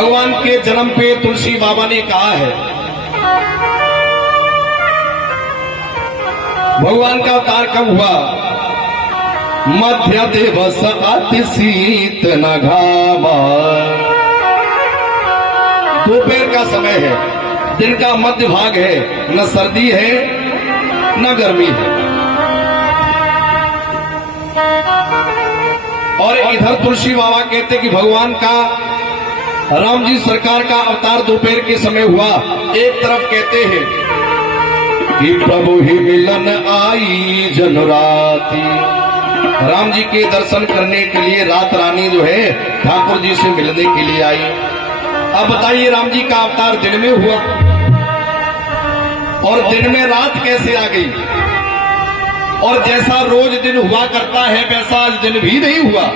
भगवान के जन्म पे तुलसी बाबा ने कहा है, भगवान का अवतार कब हुआ? मध्य दिवस अति शीत न घामा। दोपहर का समय है, दिन का मध्य भाग है, न सर्दी है न गर्मी है। और इधर तुलसी बाबा कहते कि भगवान का, राम जी सरकार का अवतार दोपहर के समय हुआ। एक तरफ कहते हैं कि प्रभु ही मिलन आई जनुराती, राम जी के दर्शन करने के लिए रात रानी जो है ठाकुर जी से मिलने के लिए आई। अब बताइए, राम जी का अवतार दिन में हुआ और दिन में रात कैसे आ गई? और जैसा रोज दिन हुआ करता है वैसा आज दिन भी नहीं हुआ।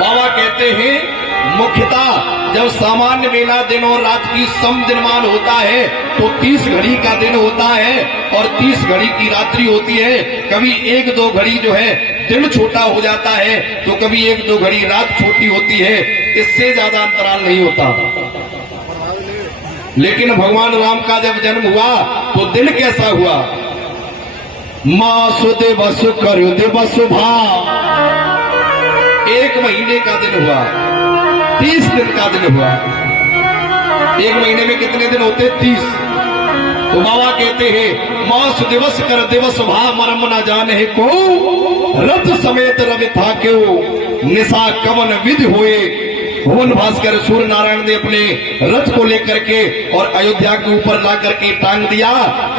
बाबा कहते हैं मुख्यतः जब सामान्य बेला दिन और रात की समदिनमान होता है तो 30 घड़ी का दिन होता है और 30 घड़ी की रात्रि होती है। कभी 1-2 घड़ी जो है दिन छोटा हो जाता है तो कभी 1-2 घड़ी रात छोटी होती है, इससे ज्यादा अंतराल नहीं होता। लेकिन भगवान राम का जब जन्म हुआ तो दिन कैसा हुआ? मासु दिवस कर दिवस भाव, 1 महीने का दिन हुआ, 30 दिन का दिन हुआ। 1 महीने में कितने दिन होते? 30। तो बाबा कहते हैं मास दिवस कर दिवस भा मरम न जाने को, रथ समेत रवि था क्यों निशा कवन विधि होए। भुवन भास्कर सूर्य नारायण ने अपने रथ को लेकर के और अयोध्या के ऊपर ला करके टांग दिया,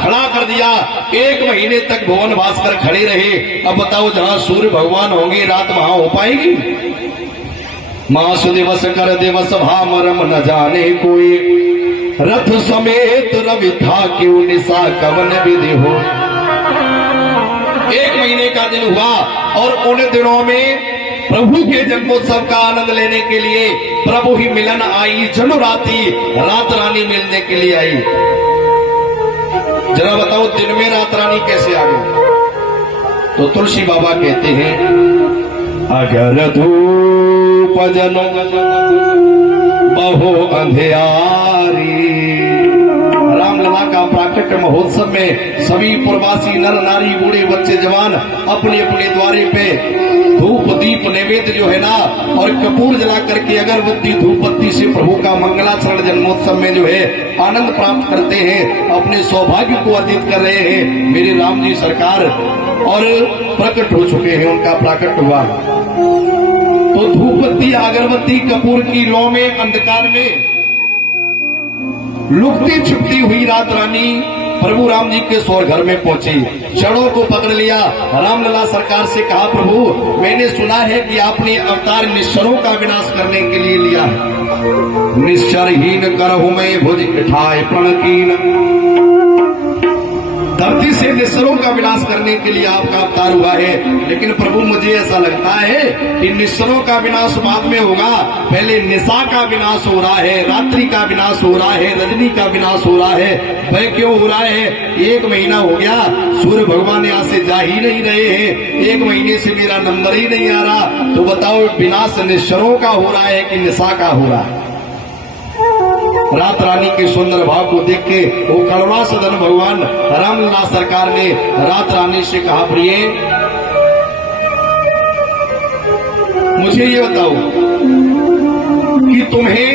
खड़ा कर दिया। 1 महीने तक भुवन भास्कर खड़े रहे। अब बताओ, जहां सूर्य भगवान होंगे रात वहां हो पाएगी? मास दिवस कर दिवस भा मरम न जाने कोई, रथ समेत रवि था क्यों निशा कवन विधि हो। 1 महीने का दिन हुआ और उन दिनों में प्रभु के जन्मोत्सव का आनंद लेने के लिए प्रभु ही मिलन आई जनुराती, रात रानी मिलने के लिए आई। जरा बताओ, दिन में रात रानी कैसे आ गई? तो तुलसी बाबा कहते हैं अगर धूप जन बहु अंधियारी। रामलला का प्राकट्य महोत्सव में सभी प्रवासी नर नारी बूढ़े बच्चे जवान अपने अपने द्वारे पे धूप दीप नैवेद्य जो है ना और कपूर जला करके अगरबत्ती धूप बत्ती से प्रभु का मंगलाचरण जन्मोत्सव में जो है आनंद प्राप्त करते हैं, अपने सौभाग्य को अर्जित कर रहे हैं। मेरे राम जी सरकार और प्रकट हो चुके हैं, उनका प्राकट हुआ। तो धूप बत्ती अगरबत्ती कपूर की लौ में अंधकार में लुकती छुपती हुई रात रानी प्रभु राम जी के स्वर घर में पहुंची, चरणों को पकड़ लिया। रामलला सरकार से कहा, प्रभु मैंने सुना है कि आपने अवतार निश्चरों का विनाश करने के लिए लिया है। निश्चरहीन करहु मैं भुज उठाए प्रणकीन, धरती से निश्चरों का विनाश करने के लिए आपका अवतार हुआ है। लेकिन प्रभु मुझे ऐसा लगता है कि निश्चरों का विनाश बाद में होगा, पहले निशा का विनाश हो रहा है, रात्रि का विनाश हो रहा है, रजनी का विनाश हो रहा है। वह क्यों हो रहा है? 1 महीना हो गया, सूर्य भगवान यहाँ से जा ही नहीं रहे हैं, 1 महीने से मेरा नंबर ही नहीं आ रहा। तो बताओ, विनाश निश्चरों का हो रहा है कि निशा का हो रहा है? रात रानी के सुंदर भाव को देख के वो करुणा सदन भगवान रामलला सरकार ने रात रानी से कहा, प्रिय मुझे ये बताओ कि तुम्हें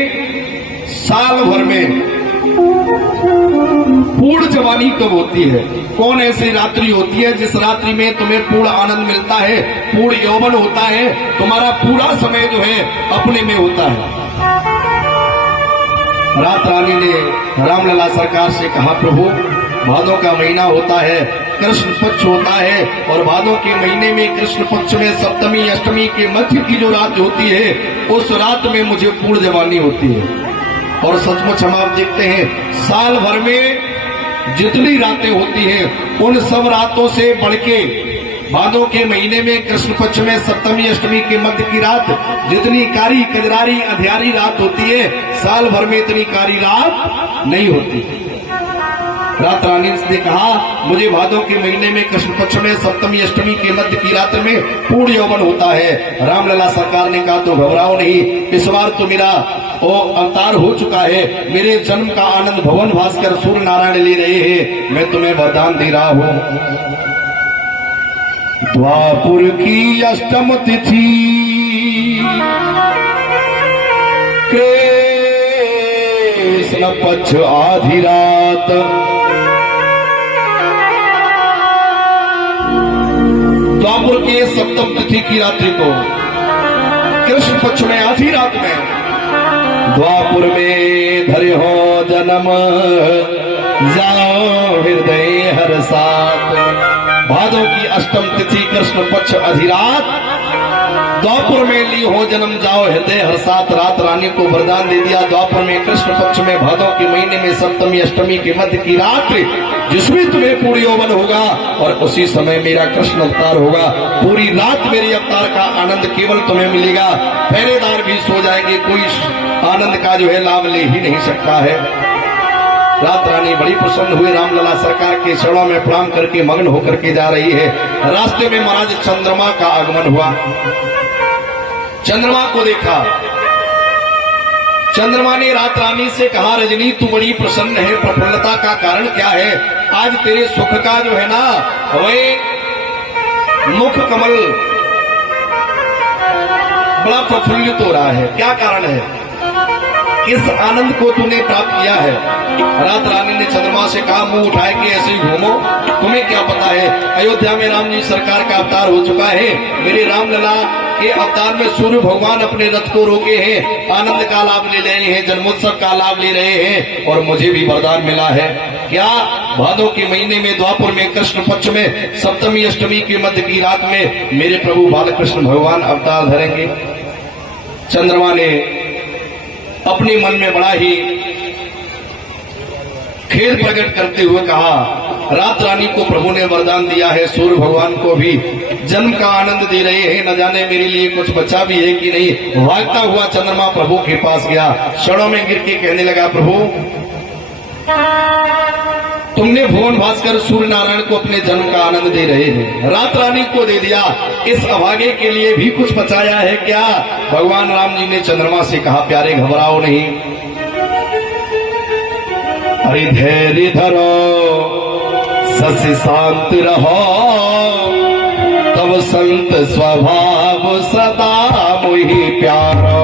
साल भर में पूर्ण जवानी कब होती है? कौन ऐसी रात्रि होती है जिस रात्रि में तुम्हें पूर्ण आनंद मिलता है, पूर्ण यौवन होता है, तुम्हारा पूरा समय जो है अपने में होता है? रात रानी ने रामलला सरकार से कहा, प्रभु भादों का महीना होता है, कृष्ण पक्ष होता है और भादों के महीने में कृष्ण पक्ष में सप्तमी अष्टमी के मध्य की जो रात होती है उस रात में मुझे पूर्ण जवानी होती है। और सचमुच हम आप देखते हैं साल भर में जितनी रातें होती हैं उन सब रातों से बढ़ के भादों के महीने में कृष्ण पक्ष में सप्तमी अष्टमी के मध्य की रात जितनी कारी कजरारी अंधियारी रात होती है, साल भर में इतनी कारी रात नहीं होती। रात रानी ने कहा, मुझे भादों के महीने में कृष्ण पक्ष में सप्तमी अष्टमी के मध्य की रात में पूर्ण यौवन होता है। रामलला सरकार ने कहा, तो घबराओ नहीं, इस बार तो मेरा अवतार हो चुका है। मेरे जन्म का आनंद भवन भास्कर सूर्य नारायण ले रहे हैं। मैं तुम्हें वरदान दे रहा हूं। द्वापुर की अष्टम तिथि कृष्ण पक्ष आधी रात, द्वापुर के सप्तम तिथि की रात्रि को कृष्ण पक्ष में आधी रात में द्वापुर में धरे हो जन्म, जाओ हृदय हर साथ। भादों की अष्टम तिथि कृष्ण पक्ष अधिरात, द्वापुर में ली हो जन्म, जाओ हृदय हर साथ। रात रानी को वरदान दे दिया। द्वापुर में कृष्ण पक्ष में भादों के महीने में सप्तमी अष्टमी के मध्य की रात्रि जिसमें तुम्हें पूरी यौवन होगा और उसी समय मेरा कृष्ण अवतार होगा। पूरी रात मेरे अवतार का आनंद केवल तुम्हें मिलेगा। पहरेदार भी सो जाएंगे, कोई आनंद का जो है लाभ ले ही नहीं सकता है। रात रानी बड़ी प्रसन्न हुई, रामलला सरकार के चरणों में प्रणाम करके मग्न होकर के जा रही है। रास्ते में महाराज चंद्रमा का आगमन हुआ। चंद्रमा को देखा। चंद्रमा ने रात रानी से कहा, रजनी तू बड़ी प्रसन्न है, प्रफुल्लता का कारण क्या है? आज तेरे सुख का जो है ना वह मुख कमल बड़ा प्रफुल्लित हो रहा है। क्या कारण है? किस आनंद को तूने प्राप्त किया है? रात रानी ने चंद्रमा से कहा, मुंह उठाए के ऐसे ही घूमो, तुम्हें क्या पता है? अयोध्या में राम जी सरकार का अवतार हो चुका है। मेरे रामलला के अवतार में सूर्य भगवान अपने रथ को रोके हैं, आनंद का लाभ ले रहे हैं, जन्मोत्सव का लाभ ले रहे हैं। और मुझे भी वरदान मिला है। क्या? भादों के महीने में द्वापुर में कृष्ण पक्ष में सप्तमी अष्टमी के मध्य की रात में मेरे प्रभु बालकृष्ण भगवान अवतार धरेंगे। चंद्रमा ने अपने मन में बड़ा ही खेद प्रकट करते हुए कहा, रात रानी को प्रभु ने वरदान दिया है, सूर्य भगवान को भी जन्म का आनंद दे रहे हैं, न जाने मेरे लिए कुछ बचा भी है कि नहीं। भागता हुआ चंद्रमा प्रभु के पास गया, क्षणों में गिर के कहने लगा, प्रभु तुमने भुवन भास्कर सूर्य नारायण को अपने जन्म का आनंद दे रहे हैं, रात रानी को दे दिया, इस अभागे के लिए भी कुछ बचाया है क्या? भगवान राम जी ने चंद्रमा से कहा, प्यारे घबराओ नहीं, अरे धैर्य धरो, सस्य शांत रहो, तब संत स्वभाव सदा मोहि प्यारो।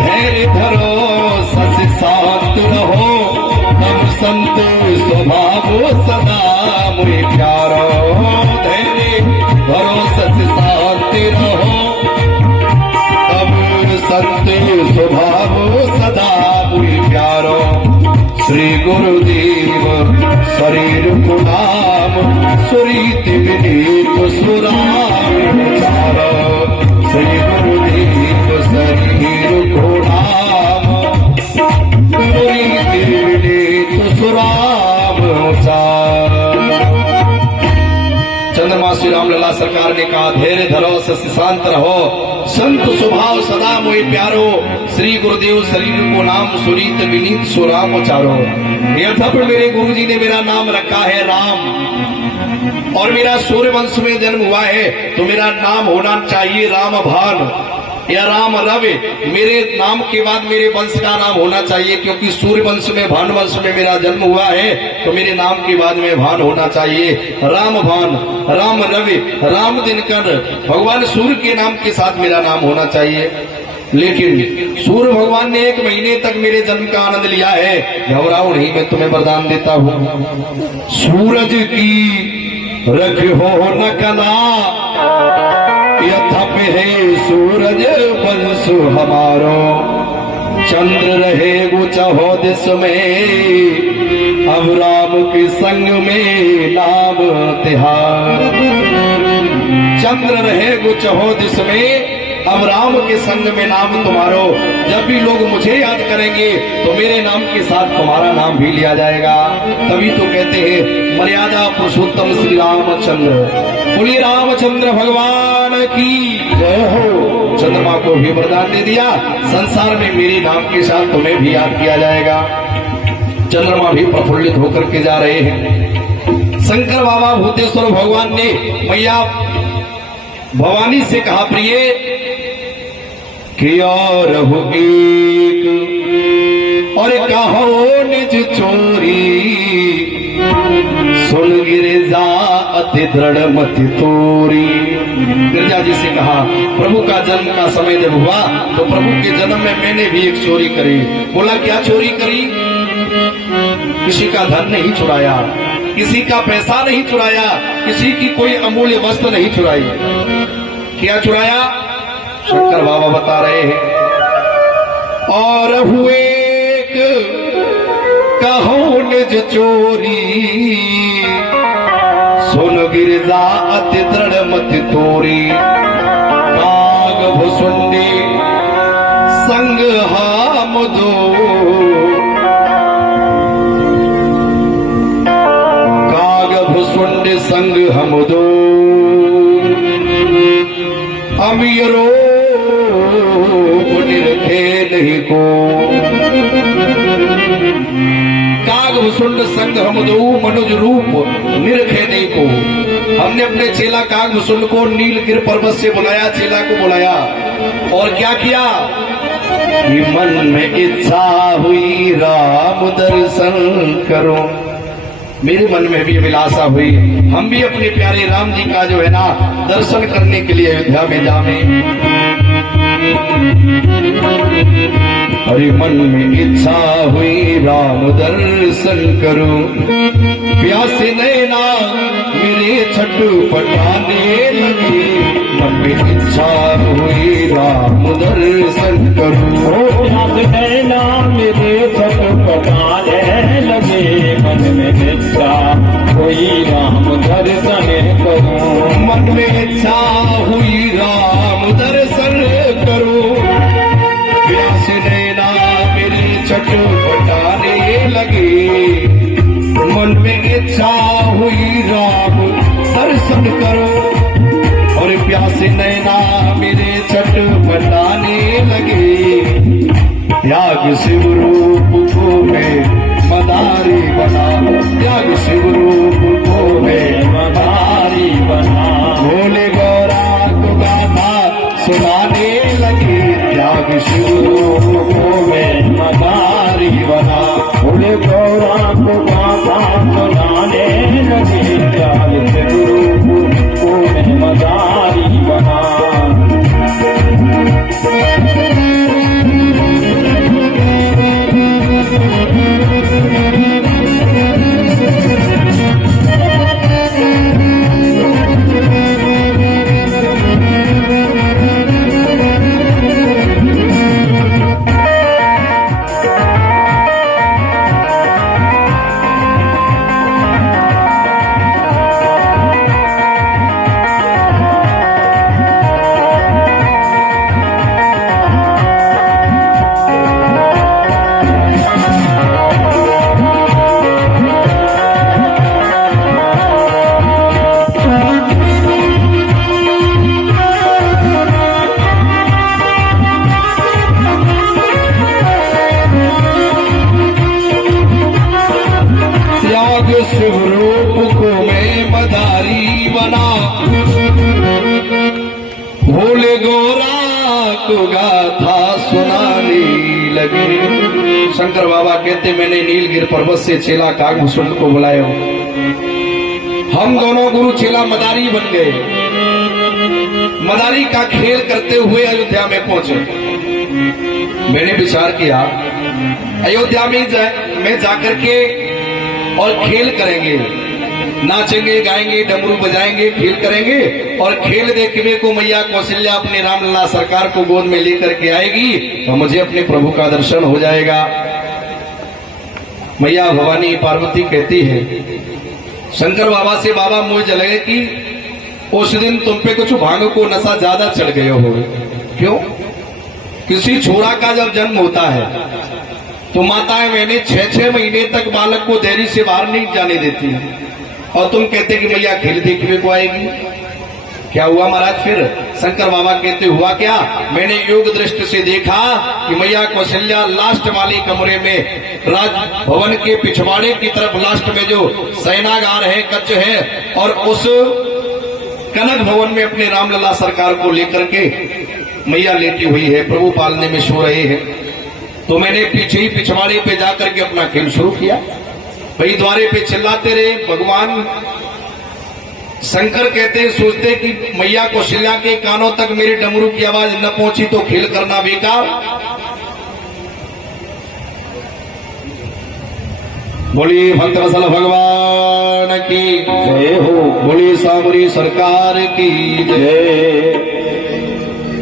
धैर्य धरो, सस्य शांत रहो, तब संत स्वभाव सदा मोहि प्यारो। धैर्य धरो, सस्य शांत रहो, तब संत स्वभाव सदा मोहि प्यारो। श्री गुरुदेव शरीर को नाम, सुरीत विनीत सुराम उचारो। श्री गुरुदेव शरीर को नाम, सुरीत विनीत सुराम उचारो। चंद्रमा श्री रामलला सरकार ने कहा, धैर्य धरो, सस्य शांत रहो, संत स्वभाव सदा मोहि प्यारो। श्री गुरुदेव शरीर को नाम, सुरीत विनीत सुराम उचारो। यथापि मेरे गुरुजी ने मेरा नाम रखा है राम, और मेरा सूर्य वंश में जन्म हुआ है, तो मेरा नाम होना चाहिए रामभान या राम रवि। मेरे नाम के बाद मेरे वंश का नाम होना चाहिए, क्योंकि सूर्य वंश में भान वंश में मेरा जन्म हुआ है, तो मेरे नाम के बाद में भान होना चाहिए। राम भान, राम रवि, राम दिनकर, भगवान सूर्य के नाम के साथ मेरा नाम होना चाहिए। लेकिन सूर्य भगवान ने 1 महीने तक मेरे जन्म का आनंद लिया है। घबराओ नहीं, मैं तुम्हें वरदान देता हूँ। सूरज की रख हो न कला, यथापि है सूरज वंश हमारो। चंद्र रहे गो चहो दिस में, अब राम के संग में नाम तिहार। चंद्र रहे गो चहो दिस में, अब राम के संग में नाम तुम्हारो, जब भी लोग मुझे याद करेंगे तो मेरे नाम के साथ तुम्हारा नाम भी लिया जाएगा। तभी तो कहते हैं मर्यादा पुरुषोत्तम श्री रामचंद्र। बोलिए रामचंद्र भगवान की जय हो। चंद्रमा को भी वरदान दे दिया, संसार में मेरे नाम के साथ तुम्हें भी याद किया जाएगा। चंद्रमा भी प्रफुल्लित होकर के जा रहे हैं। शंकर बाबा भूतेश्वर भगवान ने मैया भवानी से कहा, प्रिय किया रहो एक और कहो निज चोरी, सुन गिरजा अति दृढ़ मति तोरी। गिरजा जी से कहा, प्रभु का जन्म का समय जब हुआ तो प्रभु के जन्म में मैंने भी एक चोरी करी। बोला क्या चोरी करी? किसी का धन नहीं चुराया, किसी का पैसा नहीं चुराया, किसी की कोई अमूल्य वस्तु नहीं चुराई। क्या चुराया? शंकर बाबा बता रहे हैं, और हुए कहो निज चोरी, सुन गिरजा अति दृढ़ मति तोरी। काग भुसुंडी संग हम दो, काग भुसुंडी संग हम दो, अमीरो निरखे नहीं को। काग भुसुंड संग हम दो, मनुज रूप निरखे नहीं को। हमने अपने चेला काग भुसुंड को नीलगिर पर्वत से बुलाया, चेला को बुलाया और क्या किया कि मन में इच्छा हुई राम दर्शन करो। मेरे मन में भी अभिलाषा हुई, हम भी अपने प्यारे राम जी का जो है ना दर्शन करने के लिए अयोध्या में जावे। अरे मन में इच्छा हुई राम दर्शन करूं, प्यासे नैना मेरे छटपटाने लगे। मन में इच्छा हुई राम दर्शन करूं, प्यासे नैना मेरे छटपटाने लगे। मन में इच्छा हुई राम दर्शन करूं, मन में इच्छा हुई राम दर्शन करूं, प्यास नैना मेरी छटपटाने लगे। मन में इच्छा हुई राम दर्शन करो, और प्यास नैना मेरे छटपटाने लगे। त्याग शिव रूप को मैं मदारी बना, त्याग शिव रूप को मैं मदारी बना। भोले गौरा को गाथा सुनाने लगे, त्याग शिव रूप को मैं मदारी बना। भोले गौरा को गाथा सुनाने लगे, त्याग शिव रूप को मैं मदारी बना। शिव रूप को मैं मदारी बना, भोले गौरा को गाथा सुनाने लगे। शंकर बाबा कहते, मैंने नीलगिर पर्वत से चेला काग भुसुंड को बुलाया। हम दोनों गुरु चेला मदारी बन गए। मदारी का खेल करते हुए अयोध्या में पहुंचे। मैंने विचार किया, अयोध्या में जाकर के और खेल करेंगे, नाचेंगे, गाएंगे, डमरू बजाएंगे, खेल करेंगे। और खेल देखने को मैया कौशल्या अपने रामलला सरकार को गोद में लेकर के आएगी तो मुझे अपने प्रभु का दर्शन हो जाएगा। मैया भवानी पार्वती कहती है शंकर बाबा से, बाबा मुझे जलगे कि उस दिन तुम पे कुछ भांग को नशा ज्यादा चढ़ गए हो, क्यों? किसी छोरा का जब जन्म होता है तो माताएं मैंने 6-6 महीने तक बालक को देरी से बाहर नहीं जाने देती है, और तुम कहते कि मैया खेल देखने को आएगी। क्या हुआ महाराज? फिर शंकर बाबा कहते हुआ क्या, मैंने योग दृष्टि से देखा कि मैया कौशल्या लास्ट वाले कमरे में राज भवन के पिछवाड़े की तरफ लास्ट में जो शयनागार है, कक्ष है, और उस कनक भवन में अपने रामलला सरकार को लेकर के मैया लेटी हुई है, प्रभु पालने में सो रहे हैं। तो मैंने पीछे ही पिछवाड़े पे जाकर के अपना खेल शुरू किया। भाई द्वारे पे चिल्लाते रहे। भगवान शंकर कहते हैं, सोचते कि मैया कौशल्या के कानों तक मेरे डमरू की आवाज न पहुंची तो खेल करना बेकार। बोलिए भक्त वत्सल भगवान की जय हो, बोलिए सामरी सरकार की जय।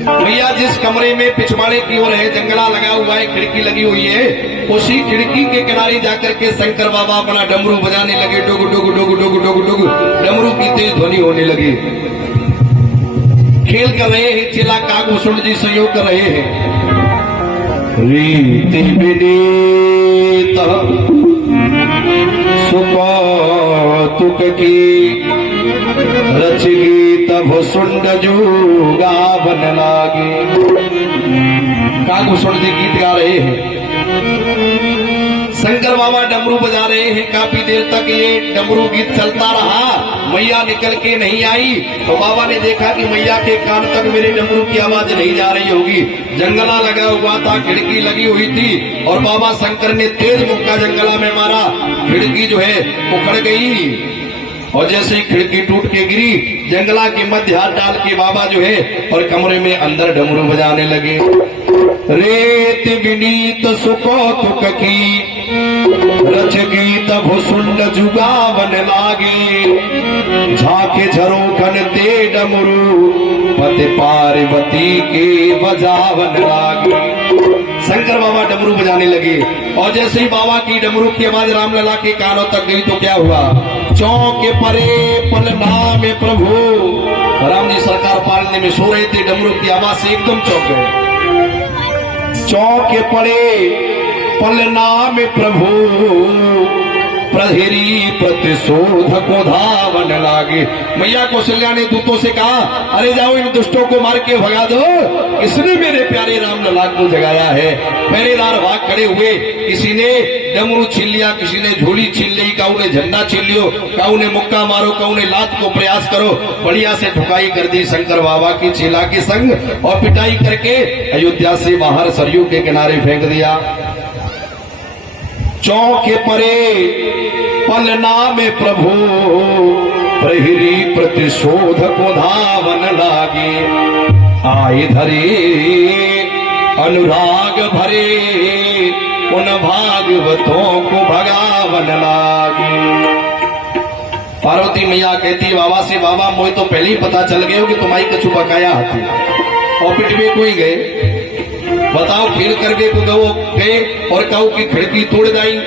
भैया जिस कमरे में पिछवाड़े की ओर है, जंगला लगा हुआ है, खिड़की लगी हुई है, उसी खिड़की के किनारे जाकर के शंकर बाबा अपना डमरू बजाने लगे। डुग डुग डुग डुग डुग डुग डमरू की तेज ध्वनि होने लगी। खेल कर रहे हैं, चेला कागभूषण जी सहयोग कर रहे हैं। रीति विनीत सुकौतुक की रचगी तब सुंड जुगा बन लागे। कागभूषण जी गीत गा रहे हैं, शंकर बाबा डमरू बजा रहे हैं। काफी देर तक ये डमरू गीत चलता रहा, मैया निकल के नहीं आई। तो बाबा ने देखा कि मैया के कान तक मेरे डमरू की आवाज नहीं जा रही होगी। जंगला लगा हुआ था, खिड़की लगी हुई थी, और बाबा शंकर ने तेज मुक्का जंगला में मारा। खिड़की जो है उखड़ गई, और जैसे ही खिड़की टूट के गिरी, जंगला के मध्य हाथ डाल के बाबा जो है और कमरे में अंदर डमरू बजाने लगे। रेत विनीत सुकौतुक की रचगी तब सुंड जुगावन लागे। झाके झरोखन ते डमरू पति पार्वती के बजावन लागे। शंकर बाबा डमरू बजाने लगे, और जैसे ही बाबा की डमरू की आवाज रामलला के कानों तक गई तो क्या हुआ? चौके परे पल नाम प्रभु। राम जी सरकार पालने में सो रहे थे, डमरू की आवाज से एकदम चौंक गए। चौके परे पल नाम प्रभु प्रहरी प्रतिशोध को धावन लागे। मैया कौशल्या ने दूतों से कहा, अरे जाओ इन दुष्टों को मार के भगा दो, इसने मेरे प्यारे रामलला को जगाया है। पहरेदार भाग खड़े हुए, किसी ने डमरू छीन लिया, किसी ने झोली छीन ली, काऊ ने झंडा छीन लियो, काऊ ने मुक्का मारो, काऊ ने लात को प्रयास करो। बढ़िया से ठुकाई कर दी शंकर बाबा की चेला के संग, और पिटाई करके अयोध्या से बाहर सरयू के किनारे फेंक दिया। चौके परे पल नाम प्रभु प्रहरी प्रतिशोध को धावन लागे। आए धरे अनुराग भरे उन भागवतों को भगावन लागे। पार्वती मैया कहती बाबा से, बाबा मोए तो पहले ही पता चल गए हो कि तुम्हारी कछु बकाया हाथी, और पिटवे को ही गए। बताओ खेल करके को गए और काऊ की खिड़की तोड़ दाई,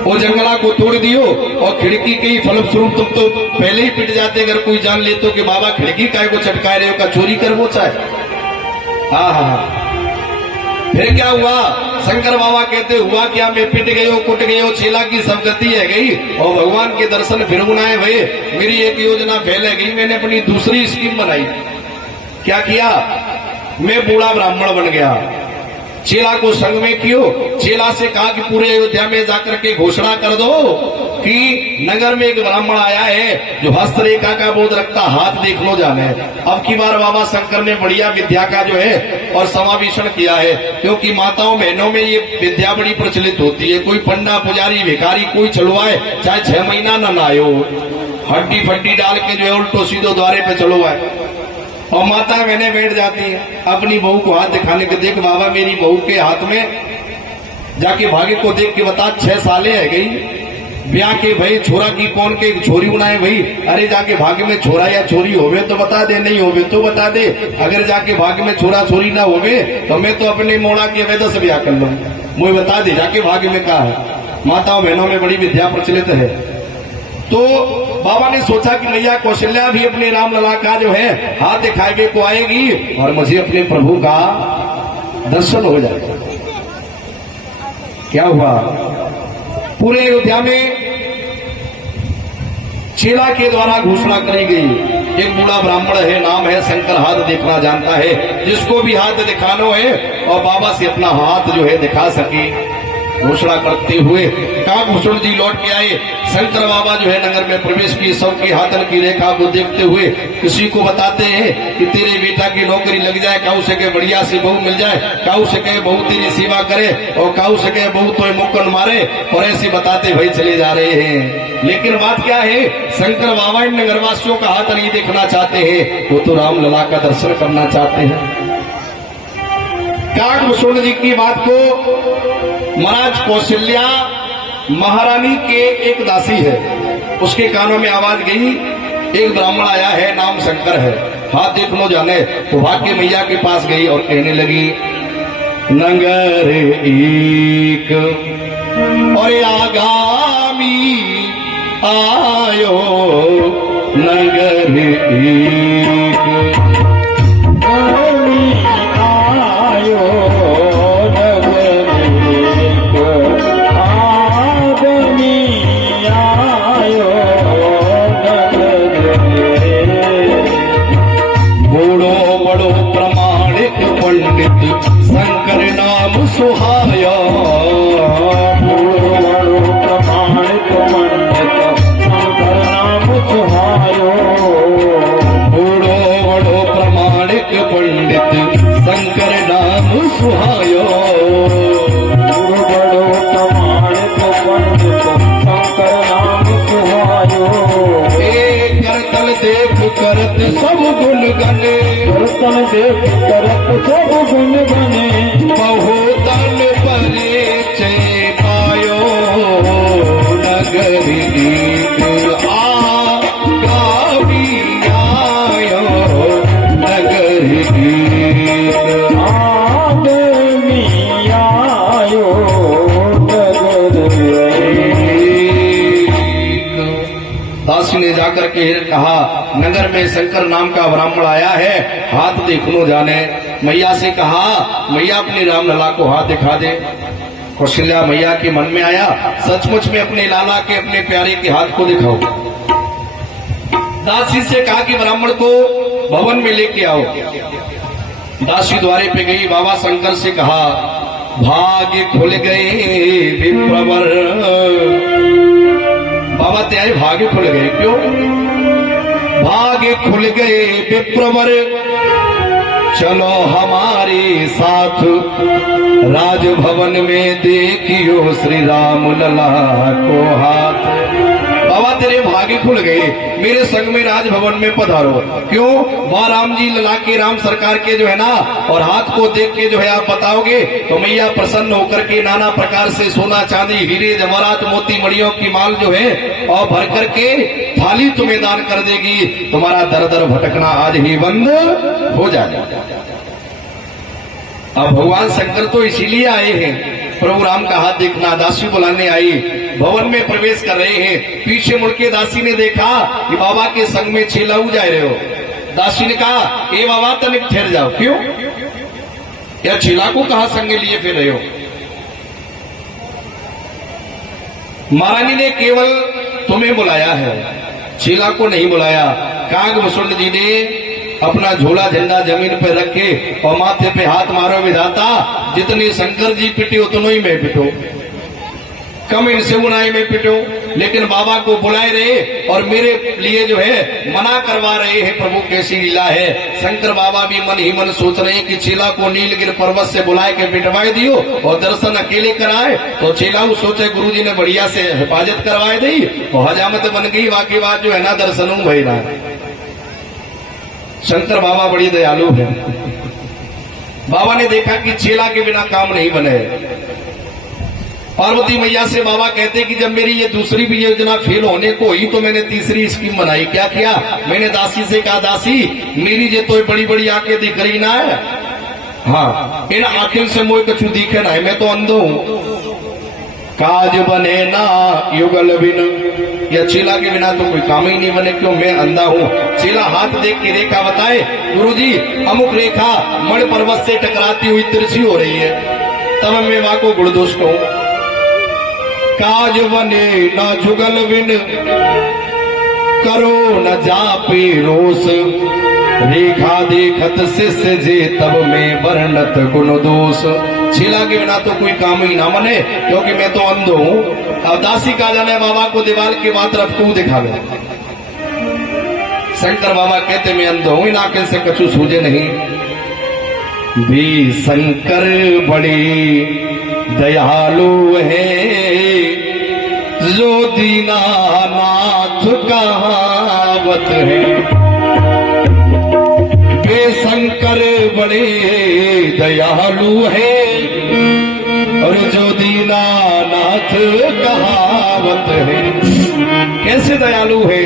वो जंगला को तोड़ दियो, और खिड़की के ही फलस्वरूप तुम तो पहले ही पिट जाते अगर कोई जान ले तो कि बाबा खिड़की काय को चटका रहे हो, का चोरी कर वो चाहे। हाँ। फिर क्या हुआ? शंकर बाबा कहते हुआ क्या, मैं पिट गयो कुट गयो, चेला की सब गति है गई, और भगवान के दर्शन फिर उनाए भये। मेरी एक योजना फैल गई, मैंने अपनी दूसरी स्कीम बनाई। क्या किया? मैं बूढ़ा ब्राह्मण बन गया, चेला को संग में कियो। चेला से कहा कि पूरे अयोध्या में जाकर के घोषणा कर दो कि नगर में एक ब्राह्मण आया है जो हस्तरेखा का बोध रखता, हाथ देख लो जाने। अब की बार बाबा शंकर ने बढ़िया विद्या का जो है और समावेशन किया है, क्योंकि माताओं बहनों में ये विद्या बड़ी प्रचलित होती है। कोई पंडा पुजारी भिखारी कोई चलवाए, चाहे 6 महीना न आयो, हड्डी फड्डी डाल के जो है उल्टो सीधो द्वारे पे चलवाए, और माता बहने बैठ जाती है अपनी बहू को हाथ दिखाने के। देख बाबा मेरी बहू के हाथ में, जाके भाग्य को देख के बता 6 साले है गई ब्याह के भाई, छोरा की कौन के छोरी बनाए भाई। अरे जाके भाग्य में छोरा या छोरी होवे तो बता दे, नहीं होवे तो बता दे। अगर जाके भाग्य में छोरा छोरी ना होवे तो मैं तो अपने मोड़ा के वेद से ब्याह कर लूँ, मुझे बता दे जाके भाग्य में कहा है। माताओं बहनों में बड़ी विद्या प्रचलित है। तो बाबा ने सोचा कि मैया कौशल्या भी अपने राम लला का जो है हाथ दिखाएंगे को आएगी और मुझे अपने प्रभु का दर्शन हो जाएगा। क्या हुआ, पूरे अयोध्या में चेला के द्वारा घोषणा करी गई, एक बूढ़ा ब्राह्मण है, नाम है शंकर, हाथ देखना जानता है, जिसको भी हाथ दिखाना है और बाबा से अपना हाथ जो है दिखा सके। घोषणा करते हुए काकभूषण जी लौट के आए। शंकर बाबा जो है नगर में प्रवेश किए, सबके हाथन की रेखा को देखते हुए किसी को बताते हैं कि तेरे बेटा की नौकरी लग जाए, काऊ से कहे बढ़िया सी बहू मिल जाए, काऊ से कहे बहू तेरी सेवा करे और काऊ से कहे बहू तो मुक्कन मारे, और ऐसे बताते भाई चले जा रहे हैं। लेकिन बात क्या है, शंकर बाबा इन नगरवासियों का हाथ नहीं देखना चाहते हैं, वो तो राम लला का दर्शन करना चाहते हैं। काकभूषण जी की बात को महाराज कौशल्या महारानी के एक दासी है, उसके कानों में आवाज गई, एक ब्राह्मण आया है, नाम शंकर है, हाथ देख लो जाने। तो भाग्य मैया के पास गई और कहने लगी, नगर एक और आगामी आयो, नगर एक आयो, शंकर नाम सुहाया, बड़ो प्रमाणित पंडित शंकर नाम सुहायो, बड़ो प्रमाणित पंडित शंकर नाम सुहायो, बड़ो प्रमाणित पंडित शंकर नाम सुहायो। एक करतल देख करत सब गुण गने, करतल देख करत सब गुण गने, बहुतन परिचय पायो, नगर एक आगामी आयो, नगर एक आगामी आयो, नगर एक। दासी ने जाकर के कहा, नगर में शंकर नाम का ब्राह्मण आया है, हाथ देखनो जाने। मैया से कहा, मैया अपनी राम लला को हाथ दिखा दे। कौशल्या मैया के मन में आया, सचमुच में अपने लाला के, अपने प्यारे के हाथ को दिखाओ। दासी से कहा कि ब्राह्मण को भवन में लेके आओ। दासी द्वारे पे गई, बाबा शंकर से कहा, भाग्य खुल गए विप्रवर। बाबा त्यारे भाग्य खुल गए, क्यों? भाग्य खुल गए विप्रवर, चलो हमारे साथ राजभवन में देखियो श्री राम लला को हाथ। बाबा तेरे भाग्य खुल गए, मेरे संग में राजभवन में पधारो। क्यों? वहाँ राम जी लला के, राम सरकार के जो है ना, और हाथ को देख के जो है आप बताओगे तो मैया प्रसन्न होकर के नाना प्रकार से सोना चांदी हीरे जवाहरात मोती मणियों की माल जो है और भर करके थाली तुम्हें दान कर देगी। तुम्हारा दर दर भटकना आज ही बंद हो जाएगा। अब भगवान शंकर तो इसीलिए आए हैं, प्रभु राम का हाथ देखना। दासी बुलाने आई, भवन में प्रवेश कर रहे हैं। पीछे मुड़के दासी ने देखा कि बाबा के संग में चेलाऊ जा रहे हो। दासी ने कहा, ए बाबा तनिक ठहर जाओ। क्यों? या चेला को कहा संग लिए फिर रहे हो? महारानी ने केवल तुम्हें बुलाया है, चेला को नहीं बुलाया। काकभूषण जी ने अपना झोला झंडा जमीन पे रखे और माथे पे हाथ मारो, विधाता जितने शंकर जी पिटे उतनो ही मैं पिटो, कम इनसे उनाई में पिटो। लेकिन बाबा को बुलाए रहे और मेरे लिए जो है मना करवा रहे हैं। प्रभु कैसी लीला है। शंकर बाबा भी मन ही मन सोच रहे हैं कि चेला को नीलगिर पर्वत से बुलाए के पिटवाए दियो और दर्शन अकेले कराए। तो चेला सोचे गुरु जी ने बढ़िया से हिफाजत करवाए दी और हजामत बन गई। बाकी बात जो है ना दर्शनों भई ना। शंकर बाबा बड़ी दयालु है। बाबा ने देखा कि चेला के बिना काम नहीं बने। पार्वती मैया से बाबा कहते कि जब मेरी ये दूसरी भी योजना फेल होने को हुई तो मैंने तीसरी स्कीम बनाई। क्या किया? मैंने दासी से कहा, दासी मेरी जे तो बड़ी बड़ी आंखें दिख रही ना है, हाँ इन आंखें से मोह कछु दिखे ना है, मैं तो अंधो हूं। काज बने ना युगल बिन, या चेला के बिना तो कोई काम ही नहीं बने, क्यों मैं अंधा हूँ। चेला हाथ देख के रेखा बताए, गुरुजी अमुक रेखा मण पर्वत से टकराती हुई तिरछी हो रही है। तब मैं वहां को गुणदोष कहूं। काज बने ना जुगल बिन, करो न जापे रोष, रेखा देखत शिष्य जे तब में वर्णत गुण दोष। चेला के बिना तो कोई काम ही ना बने, क्योंकि मैं तो अंध हूँ। अब दासी कहा जाने बाबा को दीवार के बाद तरफ क्यों दिखावे। शंकर बाबा कहते मैं अंध हूँ, इन आंखें से कछु सूझे नहीं। भी शंकर बड़े दयालु है, जो दीनानाथ कहावत है। वे शंकर बड़े दयालु है, और जो दीनानाथ कहावत है। कैसे दयालु है,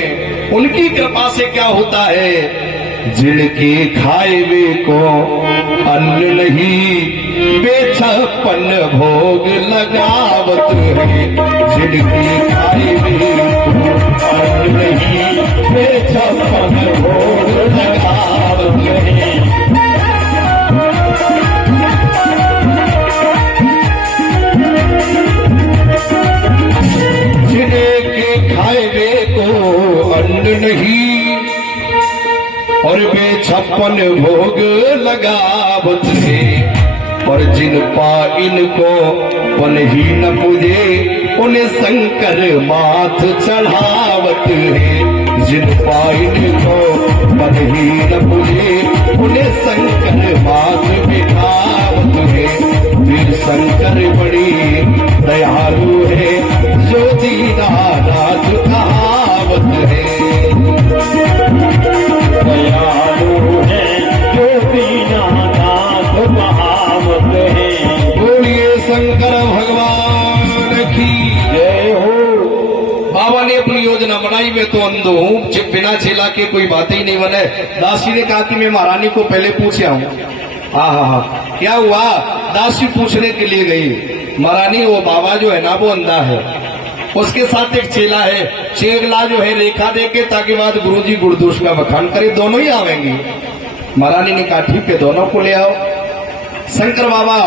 उनकी कृपा से क्या होता है। जिनके खाए वे को अन्न नहीं, बेछप्पन भोग लगावत है। जिनके खाए वे को अन्न नहीं, बेछप्पन भोग लगावत है। जिनके खाए वे को अन्न नहीं, और वे 56 भोग लगावत है। और जिन पा इनको पन ही न पूजे, उन्हें शंकर माथ चढ़ावत है। जिन पा इनको पन ही न पूजे, उन्हें शंकर माथ बिठावत है। वीर शंकर बड़ी दयालु है, जो दीनानाथ कहावत है। दयालु है, जो दीनानाथ कहावत है। बोलिए शंकर भगवान की जय हो। बाबा ने अपनी योजना बनाई, मैं तो अंध हूँ, बिना चेला के कोई बात ही नहीं बने। दासी ने कहा कि मैं महारानी को पहले पूछा हूँ। हाँ, क्या हुआ। दासी पूछने के लिए गई, महारानी वो बाबा जो है ना वो अंधा है, उसके साथ एक चेला है। चेला जो है रेखा देके ताकि बाद गुरुजी गुणदोष का बखान करे, दोनों ही आवेंगे। महारानी ने कहा ठीक है, दोनों को ले आओ। शंकर बाबा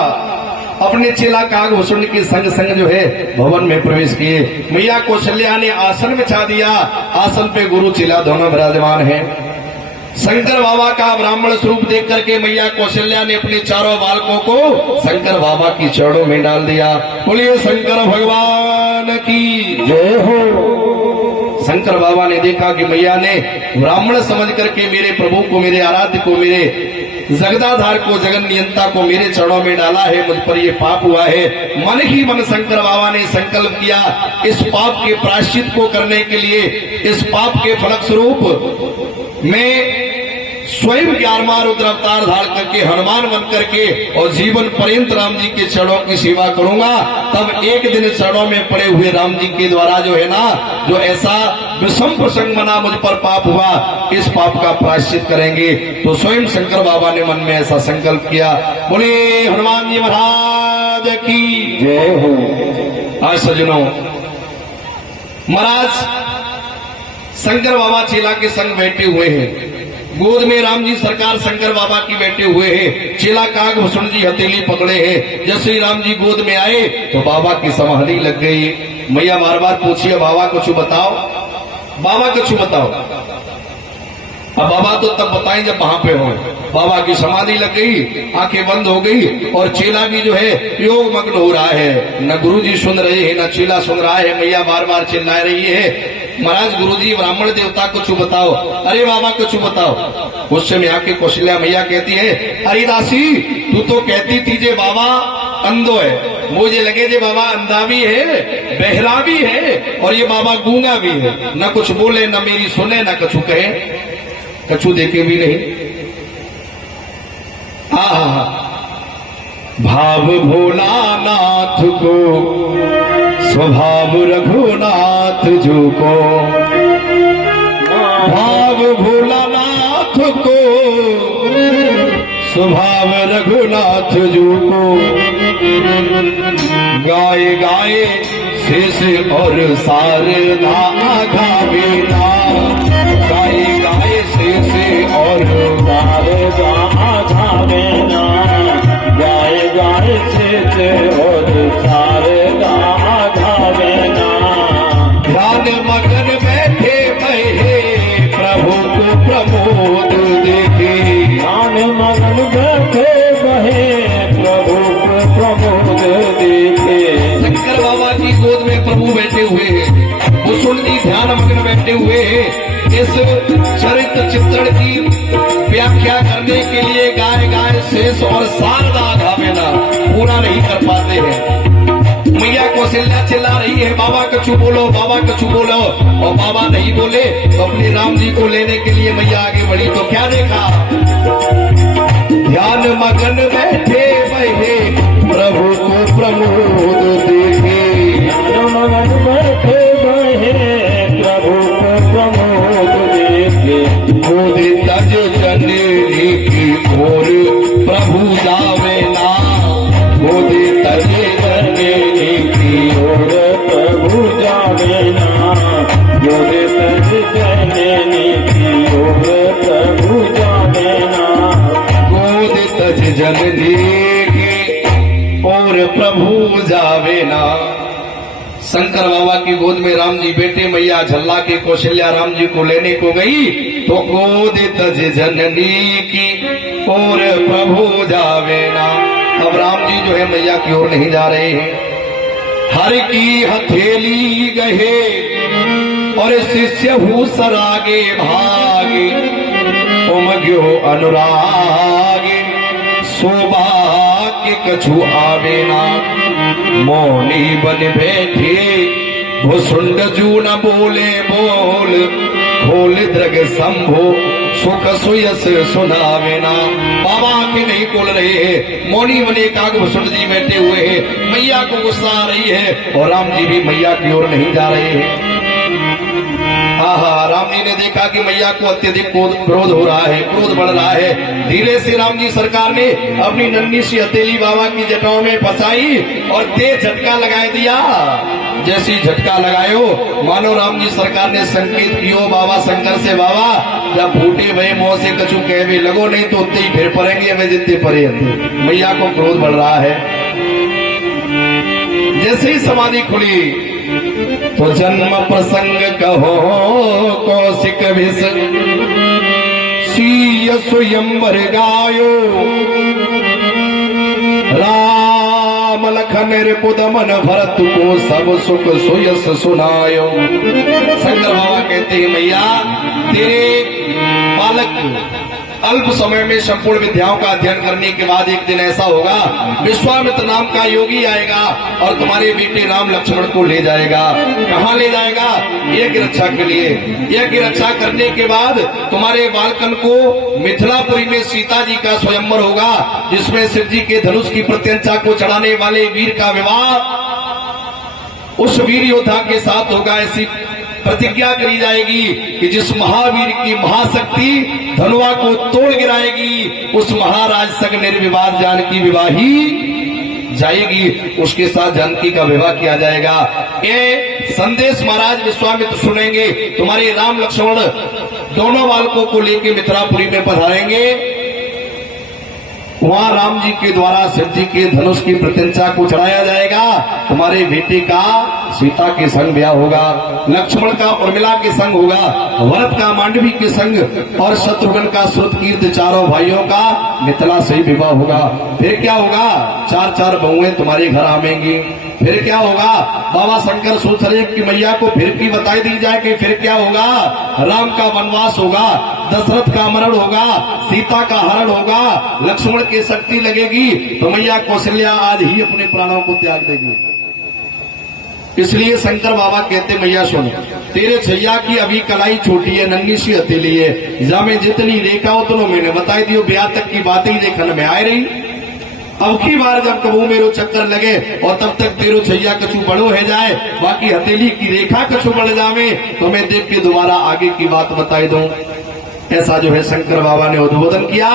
अपने चेला कागभूषण के संग संग जो है भवन में प्रवेश किए। मैया कौशल्या ने आसन बिछा दिया, आसन पे गुरु चेला दोनों विराजमान है। शंकर बाबा का ब्राह्मण स्वरूप देख करके मैया कौशल्या ने अपने चारों बालकों को शंकर बाबा की चरणों में डाल दिया। बोलिए शंकर भगवान की जय हो। शंकर बाबा ने देखा कि मैया ने ब्राह्मण समझ करके मेरे प्रभु को, मेरे आराध्य को, मेरे जगदाधार को, जगन नियंता को मेरे चरणों में डाला है, मुझ पर ये पाप हुआ है। मन ही मन शंकर बाबा ने संकल्प किया, इस पाप के प्रायश्चित को करने के लिए, इस पाप के फलस्वरूप मैं स्वयं 11वां रुद्र अवतार धारण करके हनुमान बन करके और जीवन पर्यंत राम जी के चरणों की सेवा करूंगा। तब एक दिन चरणों में पड़े हुए राम जी के द्वारा जो है ना, जो ऐसा विषम प्रसंग बना, मुझ पर पाप हुआ, इस पाप का प्रायश्चित करेंगे। तो स्वयं शंकर बाबा ने मन में ऐसा संकल्प किया। बोलिए हनुमान जी महाराज की जय हो। आज सज्जनों, महाराज शंकर बाबा चेला के संग बैठे हुए हैं, गोद में राम जी सरकार शंकर बाबा की बैठे हुए हैं। चेला कागभूषण जी हथेली पकड़े हैं। जैसे ही राम जी गोद में आए तो बाबा की समाधि लग गई। मैया बार बार पूछिए बाबा कुछ बताओ, बाबा कुछ बताओ। अब बाबा तो तब बताएं जब वहां पे हो। बाबा की समाधि लग गई, आंखें बंद हो गई और चेला भी जो है योग मग्न हो रहा है। न गुरु जी सुन रहे हैं, न चेला सुन रहा है। मैया बार बार चिल्ला रही है, महाराज गुरुजी ब्राह्मण देवता कुछ बताओ, अरे बाबा कुछ बताओ। उस समय आके कौशल्या मैया कहती है, अरे दासी तू तो कहती थी जे बाबा अंधो है, मुझे लगे जे बाबा अंधा भी है, बहरा भी है और ये बाबा गूंगा भी है, न कुछ बोले न मेरी सुने न कछु कहे, कछु देखे भी नहीं। भाव भोलानाथ को स्वभाव रघुनाथ जो को, भाव भोलानाथ को स्वभाव रघुनाथ जो को। गाए गाए शेष और शारदा गावेला, गाए गाए शेष और शारदा गावेला, गाए गाए शेष और शारदा गावेला। ध्यान मगन बैठे बहे प्रभु को प्रमोद देखे, ध्यान मगन बैठे बहे प्रभु को प्रमोद देखे। शंकर बाबा की गोद में प्रभु बैठे हुए हैं, भूषुंड जी ध्यान मग्न बैठे हुए हैं। इस चरित्र चित्रण की व्याख्या करने के लिए गाय गाय शेष और शारदा गावेला पूरा नहीं कर पाते हैं। मैया कौशल्या चिल्ला रही है, बाबा कछु बोलो, बाबा कछु बोलो, और बाबा नहीं बोले तो अपने राम जी को लेने के लिए मैया आगे बढ़ी तो क्या देखा, ध्यान मगन बैठे बहे प्रभु को प्रमोद देखे, ध्यान मगन बैठे बहे प्रभु को प्रमोद देखे। गोद तज जननी की ओर प्रभु जावे ना, गोद तज जननी की ओर प्रभु जावे ना, गोद तज जननी की ओर प्रभु जावे ना, गोद तज जननी की और प्रभु जावे ना। शंकर बाबा की गोद में राम जी बेटे, मैया झल्ला के कौशल्या राम जी को लेने को गई तो गोद तज जननी की और प्रभु जावे ना। अब राम जी जो है मैया की ओर नहीं जा रहे हैं, हर की हथेली गहे और शिष्य हूँ सरागे भागे, उमग्यो अनुरागे सौभाग्य कछु आवे ना। मौनी बन बैठे भूषुंड जू न बोले बोल, खोल दृग शंभो सुख सुयस सुनावे ना। बाबा आंखें नहीं खोल रहे हैं, मौनी बने काग भूषुंड जी बैठे हुए हैं, मैया को गुस्सा आ रही है और राम जी भी मैया की ओर नहीं जा रहे हैं। आहा, राम जी ने देखा कि मैया को अत्यधिक क्रोध हो रहा है, क्रोध बढ़ रहा है। धीरे से राम जी सरकार ने अपनी नन्ही सी हथेली बाबा की जटाओं में फंसाई और तेज झटका लगा दिया। जैसी झटका लगायो मानो राम जी सरकार ने संकेत कियो बाबा शंकर से, बाबा जब फूटे भय मोह से कछु कहवे लगो, नहीं तो उतने ही फिर पड़ेंगे वे जितने परे। मैया को क्रोध बढ़ रहा है। जैसे ही समाधि खुली तो जन्म प्रसंग कहो कौशिक विष, सीय स्वयंवर गायो, राम लखन रिपुद मन भरत को सब सुख सुयस सुनायो। शंकर बाबा कहते हैं, मैया तेरे बालक अल्प समय में संपूर्ण विद्याओं का अध्ययन करने के बाद एक दिन ऐसा होगा, विश्वामित्र नाम का योगी आएगा और तुम्हारे बेटे राम लक्ष्मण को ले जाएगा। कहाँ ले जाएगा? यज्ञ की रक्षा के लिए। यज्ञ की रक्षा करने के बाद तुम्हारे बालकन को मिथिलापुरी में सीता जी का स्वयंवर होगा, जिसमें शिव जी के धनुष की प्रत्यंचा को चढ़ाने वाले वीर का विवाह उस वीर योद्धा के साथ होगा। ऐसी प्रतिज्ञा करी जाएगी कि जिस महावीर की महाशक्ति धनुआ को तोड़ गिराएगी, उस महाराज संग निर्विवाद जानकी विवाही जाएगी, उसके साथ जानकी का विवाह किया जाएगा। ये संदेश महाराज विश्वामित्र सुनेंगे, तुम्हारे राम लक्ष्मण दोनों बालकों को लेकर मिथिलापुरी में पधारेंगे। वहां राम जी के द्वारा शिव जी के धनुष की प्रत्यंचा को चढ़ाया जाएगा। तुम्हारे बेटे का सीता के संग ब्याह होगा, लक्ष्मण का उर्मिला के संग होगा, भरत का मांडवी के संग और शत्रुघ्न का श्रुतकीर्ति चारों भाइयों का मिथिला से विवाह होगा। फिर क्या होगा? 4-4 बहुएं तुम्हारे घर आवेंगी। फिर क्या होगा? बाबा शंकर सोच रहे कि मैया को फिर की बताई दी जाए कि फिर क्या होगा। राम का वनवास होगा, दशरथ का मरण होगा, सीता का हरण होगा, लक्ष्मण की शक्ति लगेगी तो मैया कौशल्या आज ही अपने प्राणों को त्याग देगी। इसलिए शंकर बाबा कहते, मैया सुन, तेरे छैया की अभी कलाई छोटी है, नन्ही सी हथेली है, जा में जितनी रेखा उतनो मैंने बताई दियो, ब्याह तक की बातें ही देखने में आए रही। अब की बार जब कबू मेरो चक्कर लगे और तब तक तेरो छैया कछु बड़ो है जाए, बाकी हथेली की रेखा कछु बढ़ जावे तो मैं देख के दोबारा आगे की बात बताई दूं। ऐसा जो है शंकर बाबा ने उद्बोधन किया।